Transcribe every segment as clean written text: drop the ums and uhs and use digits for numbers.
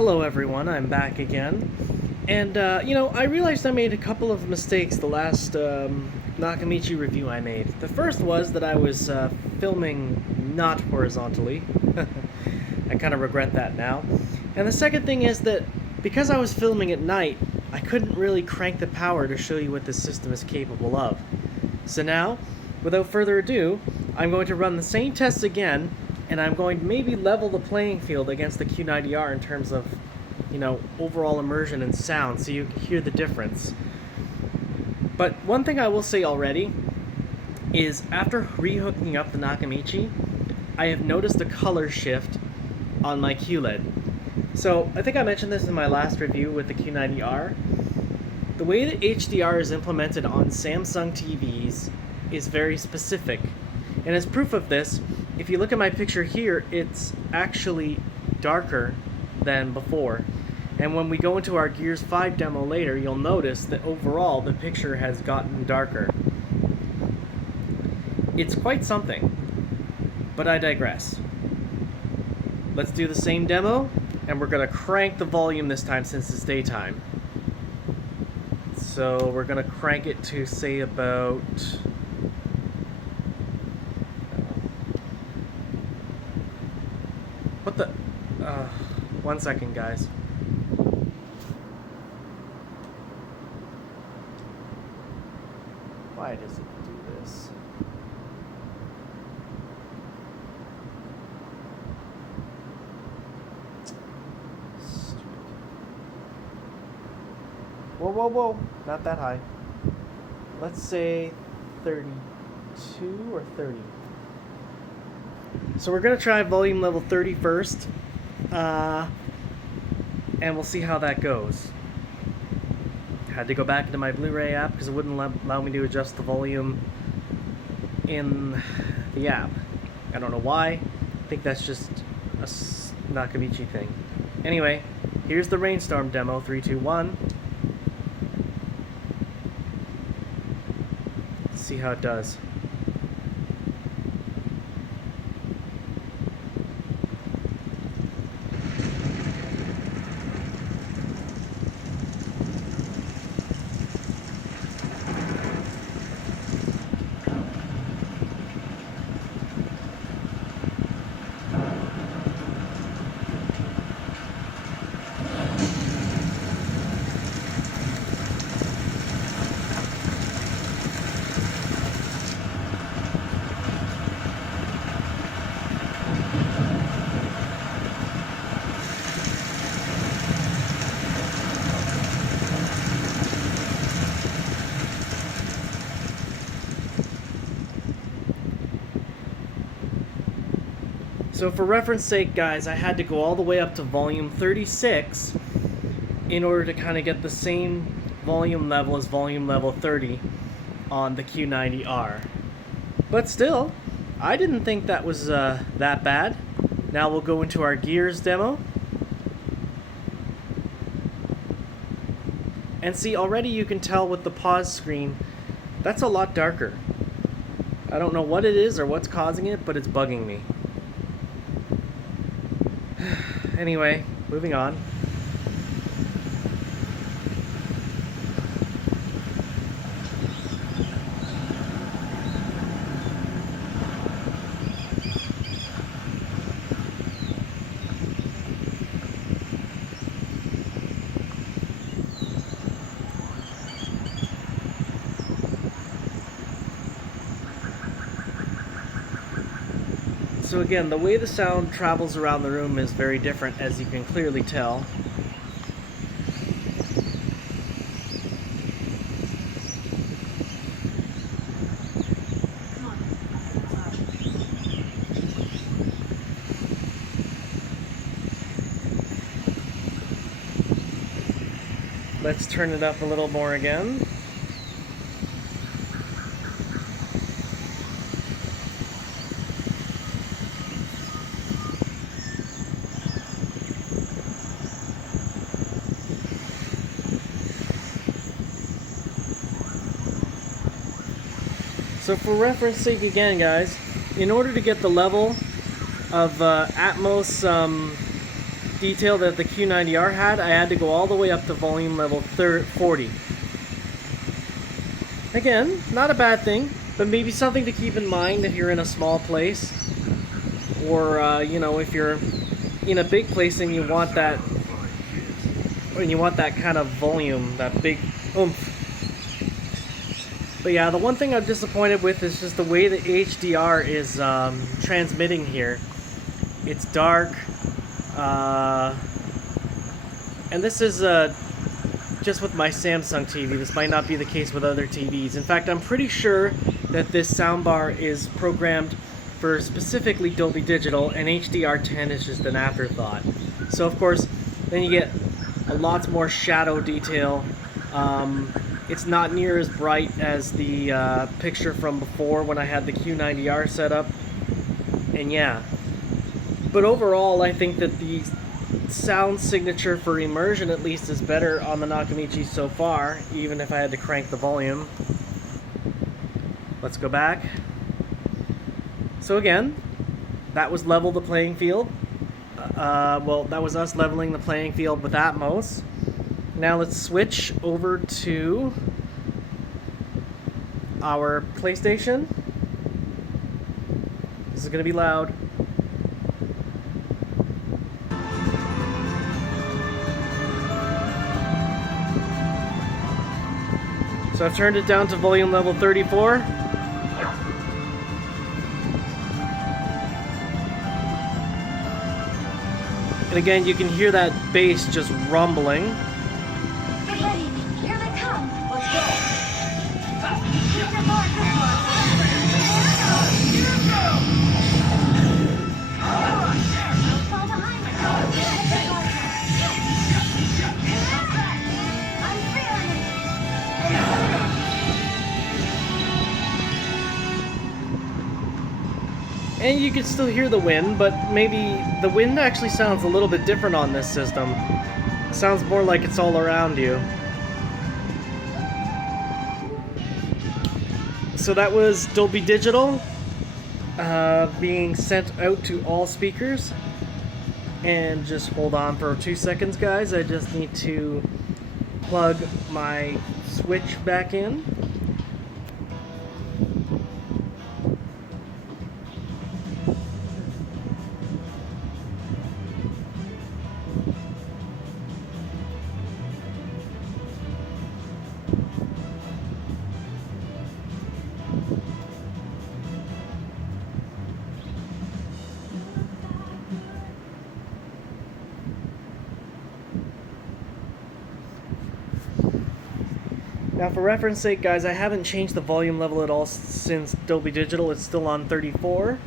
Hello everyone, I'm back again. And, I realized I made a couple of mistakes the last Nakamichi review I made. The first was that I was filming not horizontally. I kind of regret that now. And the second thing is that because I was filming at night, I couldn't really crank the power to show you what this system is capable of. So now, without further ado, I'm going to run the same tests again, and I'm going to maybe level the playing field against the Q90R in terms of, overall immersion and sound, so you can hear the difference. But one thing I will say already is after re-hooking up the Nakamichi, I have noticed a color shift on my QLED. So I think I mentioned this in my last review with the Q90R. The way that HDR is implemented on Samsung TVs is very specific. And as proof of this, if you look at my picture here, it's actually darker than before. And when we go into our Gears 5 demo later, you'll notice that overall the picture has gotten darker. It's quite something, but I digress. Let's do the same demo, and we're gonna crank the volume this time since it's daytime. So we're gonna crank it to, say, about... What the... 1 second, guys. Why does it do this? Whoa, whoa, whoa. Not that high. Let's say 32 or 30. So we're going to try volume level 30 first. And we'll see how that goes. Had to go back into my Blu-ray app because it wouldn't allow me to adjust the volume in the app. I don't know why. I think that's just a Nakamichi thing. Anyway, here's the Rainstorm Demo, 3, 2, 1. Let's see how it does. So for reference sake, guys, I had to go all the way up to volume 36 in order to kind of get the same volume level as volume level 30 on the Q90R. But still, I didn't think that was that bad. Now we'll go into our Gears demo. And see, already you can tell with the pause screen, that's a lot darker. I don't know what it is or what's causing it, but it's bugging me. Anyway, moving on. So again, the way the sound travels around the room is very different, as you can clearly tell. Let's turn it up a little more again. So for reference sake again, guys, in order to get the level of Atmos detail that the Q90R had, I had to go all the way up to volume level 40. Again, not a bad thing, but maybe something to keep in mind if you're in a small place, or you know, if you're in a big place and you want that, kind of volume, that big oomph. But yeah, the one thing I'm disappointed with is just the way the HDR is transmitting here. It's dark, and this is just with my Samsung TV. This might not be the case with other TVs. In fact, I'm pretty sure that this soundbar is programmed for specifically Dolby Digital, and HDR10 is just an afterthought. So of course, then you get a lot more shadow detail. It's not near as bright as the picture from before when I had the Q90R set up. And yeah. But overall, I think that the sound signature for immersion at least is better on the Nakamichi so far, even if I had to crank the volume. Let's go back. So again, that was level the playing field. Well, that was us leveling the playing field with Atmos. Now let's switch over to our PlayStation. This is going to be loud. So I've turned it down to volume level 34. And again, you can hear that bass just rumbling. Get ready, here they come. Let's go. Keep your mark, fall behind us. I'm feeling it. And you can still hear the wind, but maybe the wind actually sounds a little bit different on this system. It sounds more like it's all around you. So that was Dolby Digital being sent out to all speakers. And just hold on for 2 seconds, guys. I just need to plug my switch back in. Now for reference sake, guys, I haven't changed the volume level at all since Dolby Digital. It's still on 34.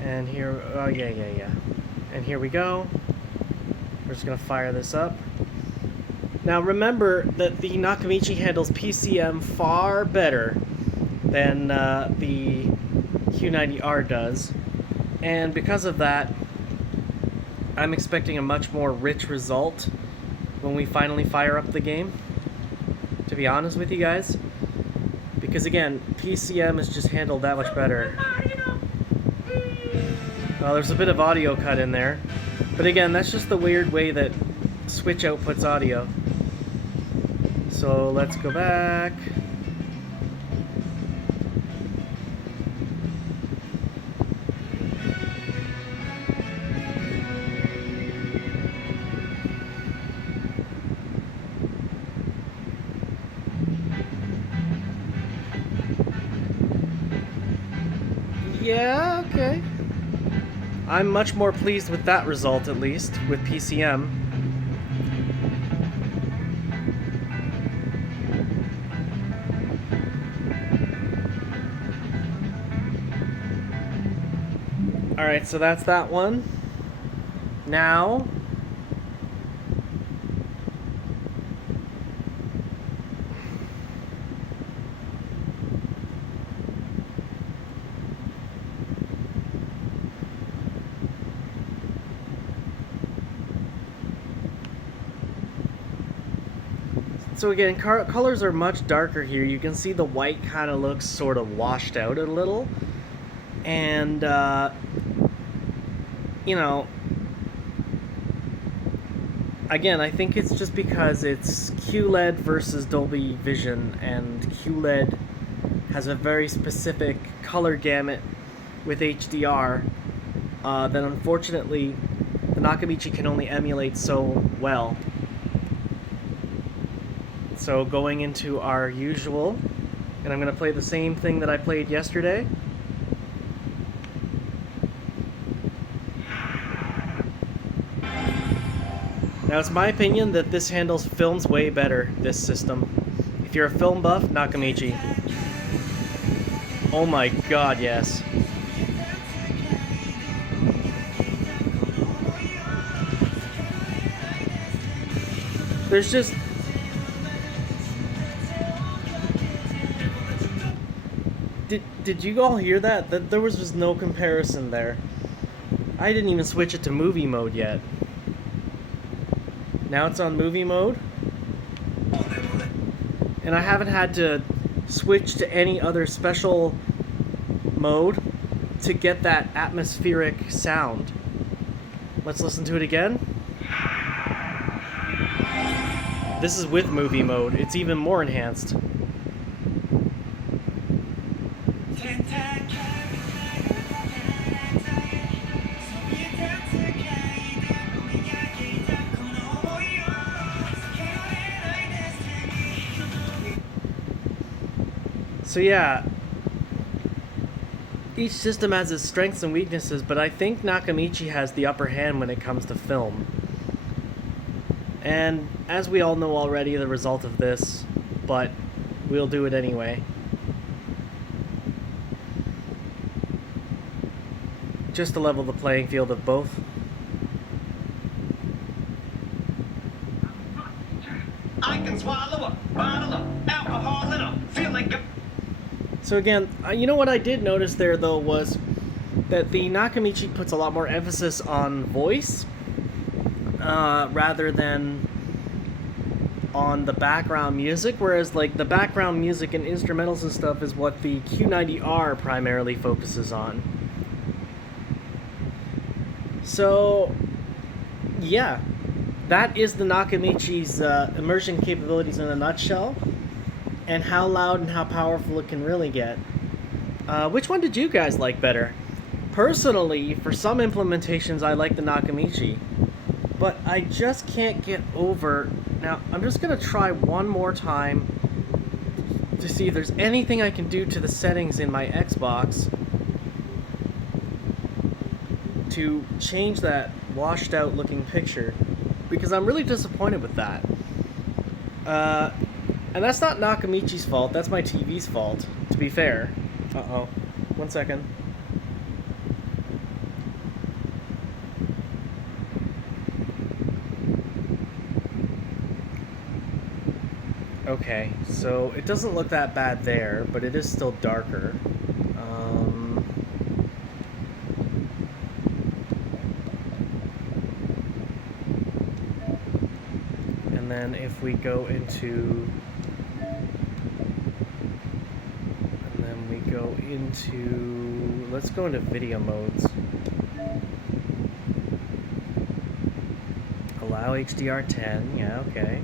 And here, oh yeah. And here we go. We're just gonna fire this up. Now remember that the Nakamichi handles PCM far better than the Q90R does. And because of that, I'm expecting a much more rich result when we finally fire up the game, to be honest with you guys. Because again, PCM is just handled that much better. Well, there's a bit of audio cut in there. But again, that's just the weird way that Switch outputs audio. So let's go back. Yeah, okay. I'm much more pleased with that result, at least, with PCM. Alright, so that's that one. Now... So again, colors are much darker here. You can see the white kind of looks sort of washed out a little. And you know, again, I think it's just because it's QLED versus Dolby Vision, and QLED has a very specific color gamut with HDR that unfortunately the Nakamichi can only emulate so well. So going into our usual, and I'm going to play the same thing that I played yesterday. Now it's my opinion that this handles films way better, this system. If you're a film buff, Nakamichi. Oh my god, yes. There's just... Did you all hear that? There was just no comparison there. I didn't even switch it to movie mode yet. Now it's on movie mode. And I haven't had to switch to any other special mode to get that atmospheric sound. Let's listen to it again. This is with movie mode. It's even more enhanced. So yeah, each system has its strengths and weaknesses, but I think Nakamichi has the upper hand when it comes to film. And as we all know already the result of this, but we'll do it anyway. Just to level the playing field of both. I can swallow a bottle of alcohol in a feeling. So again, you know what I did notice there though was that the Nakamichi puts a lot more emphasis on voice rather than on the background music, whereas like the background music and instrumentals and stuff is what the Q90R primarily focuses on. So yeah, that is the Nakamichi's immersion capabilities in a nutshell, and how loud and how powerful it can really get. Which one did you guys like better? Personally, for some implementations, I like the Nakamichi, but I just can't get over... Now, I'm just going to try one more time to see if there's anything I can do to the settings in my Xbox to change that washed out looking picture, because I'm really disappointed with that. And that's not Nakamichi's fault, that's my TV's fault, to be fair. Uh-oh. 1 second. Okay, so it doesn't look that bad there, but it is still darker. And then if we go into... let's go into video modes. Allow HDR10, yeah, okay.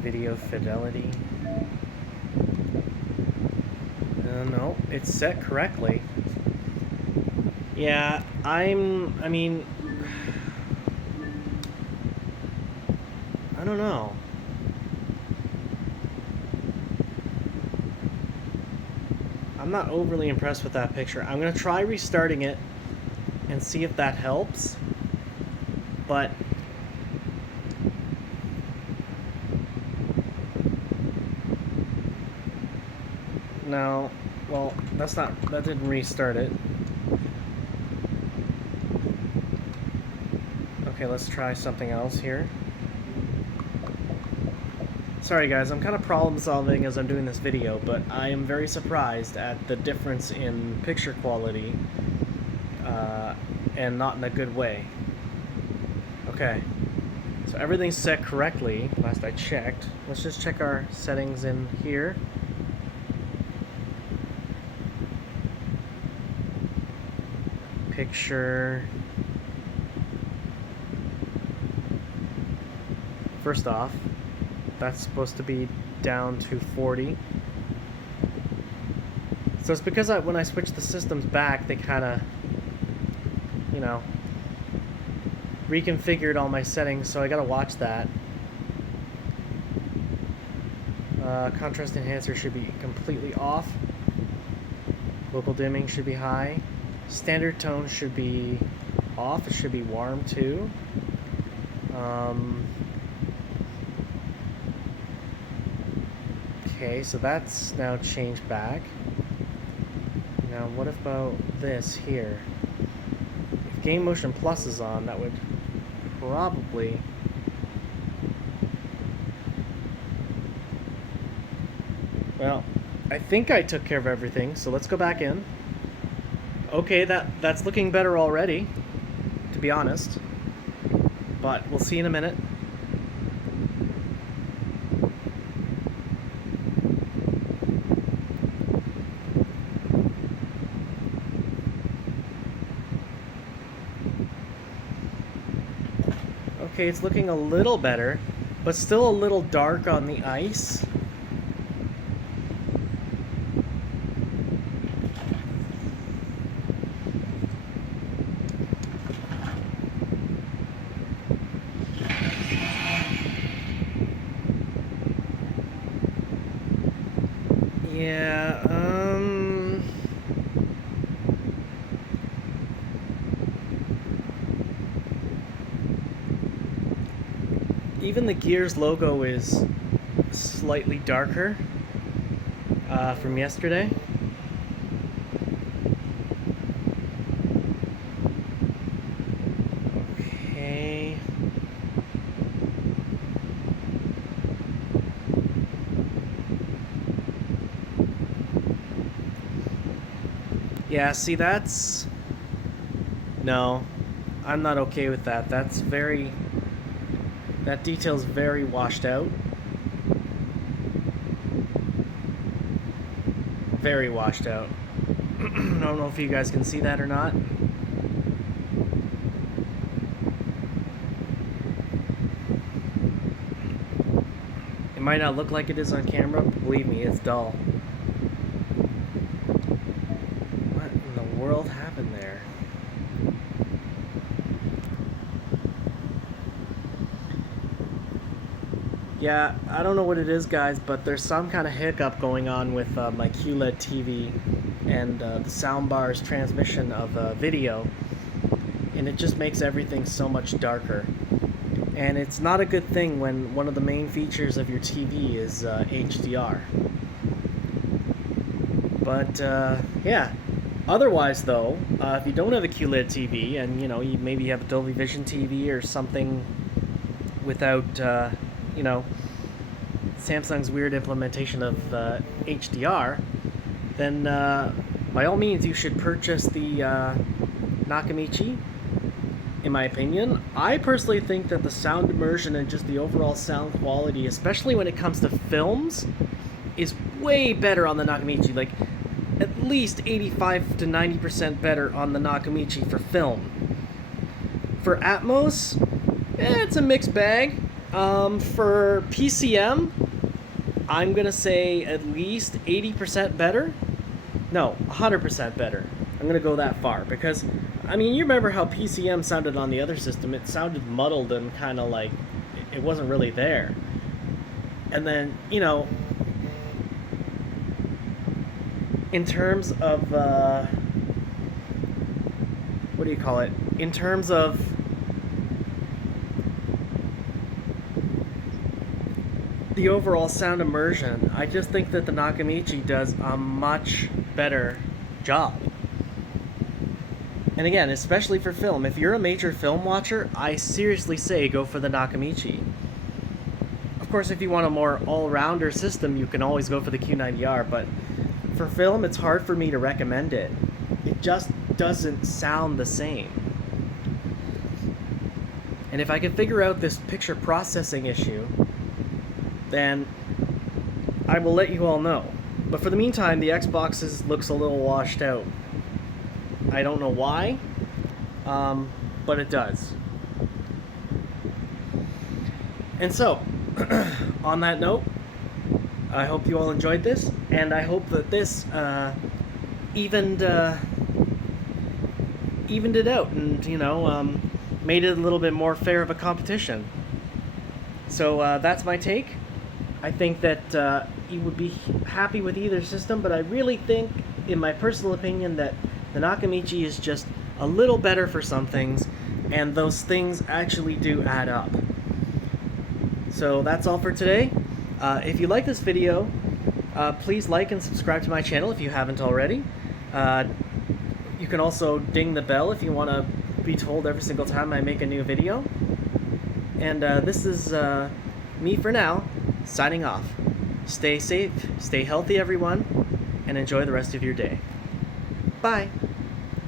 Video fidelity. No, it's set correctly. Yeah, I mean, I don't know. I'm not overly impressed with that picture. I'm going to try restarting it and see if that helps. But no, well, that didn't restart it. Okay, let's try something else here. Sorry guys, I'm kind of problem solving as I'm doing this video, but I am very surprised at the difference in picture quality, and not in a good way. Okay, so everything's set correctly, last I checked. Let's just check our settings in here. picture. First off, that's supposed to be down to 40. So it's because when I switch the systems back, they kind of, you know, reconfigured all my settings, so I gotta watch that. Contrast enhancer should be completely off. Local dimming should be high. Standard tone should be off. It should be warm too. Okay, so that's now changed back. Now what about this here? If Game Motion Plus is on, that would probably... Well, I think I took care of everything, so let's go back in. Okay, that's looking better already, to be honest. But we'll see in a minute. Okay, it's looking a little better, but still a little dark on the ice. Yeah, even the Gears logo is slightly darker from yesterday. Okay. Yeah, see, that's... No, I'm not okay with that. That's very... That detail's very washed out. Very washed out. I don't know if you guys can see that or not. It might not look like it is on camera, but believe me, it's dull. What in the world happened there? Yeah, I don't know what it is, guys, but there's some kind of hiccup going on with my QLED TV and the soundbar's transmission of video, and it just makes everything so much darker. And it's not a good thing when one of the main features of your TV is HDR. But yeah, otherwise though, if you don't have a QLED TV and you maybe have a Dolby Vision TV or something without Samsung's weird implementation of HDR, then by all means you should purchase the Nakamichi. In my opinion, I personally think that the sound immersion and just the overall sound quality, especially when it comes to films, is way better on the Nakamichi. Like, at least 85 to 90% better on the Nakamichi for film. For Atmos, it's a mixed bag. For PCM, I'm gonna say at least 80% better. No, 100% better. I'm gonna go that far because, I mean, you remember how PCM sounded on the other system? It sounded muddled and kind of like it wasn't really there. And then, in terms of, what do you call it? In terms of the overall sound immersion, I just think that the Nakamichi does a much better job. And again, especially for film, if you're a major film watcher, I seriously say go for the Nakamichi. Of course, if you want a more all-rounder system, you can always go for the Q90R, but for film, it's hard for me to recommend it. It just doesn't sound the same. And if I can figure out this picture processing issue, then I will let you all know. But for the meantime, the Xbox looks a little washed out. I don't know why. but it does. And so, on that note, I hope you all enjoyed this, and I hope that this evened it out, and made it a little bit more fair of a competition. So that's my take. I think that you would be happy with either system, but I really think, in my personal opinion, that the Nakamichi is just a little better for some things, and those things actually do add up. So that's all for today. If you like this video, please like and subscribe to my channel if you haven't already. You can also ding the bell if you want to be told every single time I make a new video. And this is me for now, signing off. Stay safe, stay healthy everyone, and enjoy the rest of your day. Bye!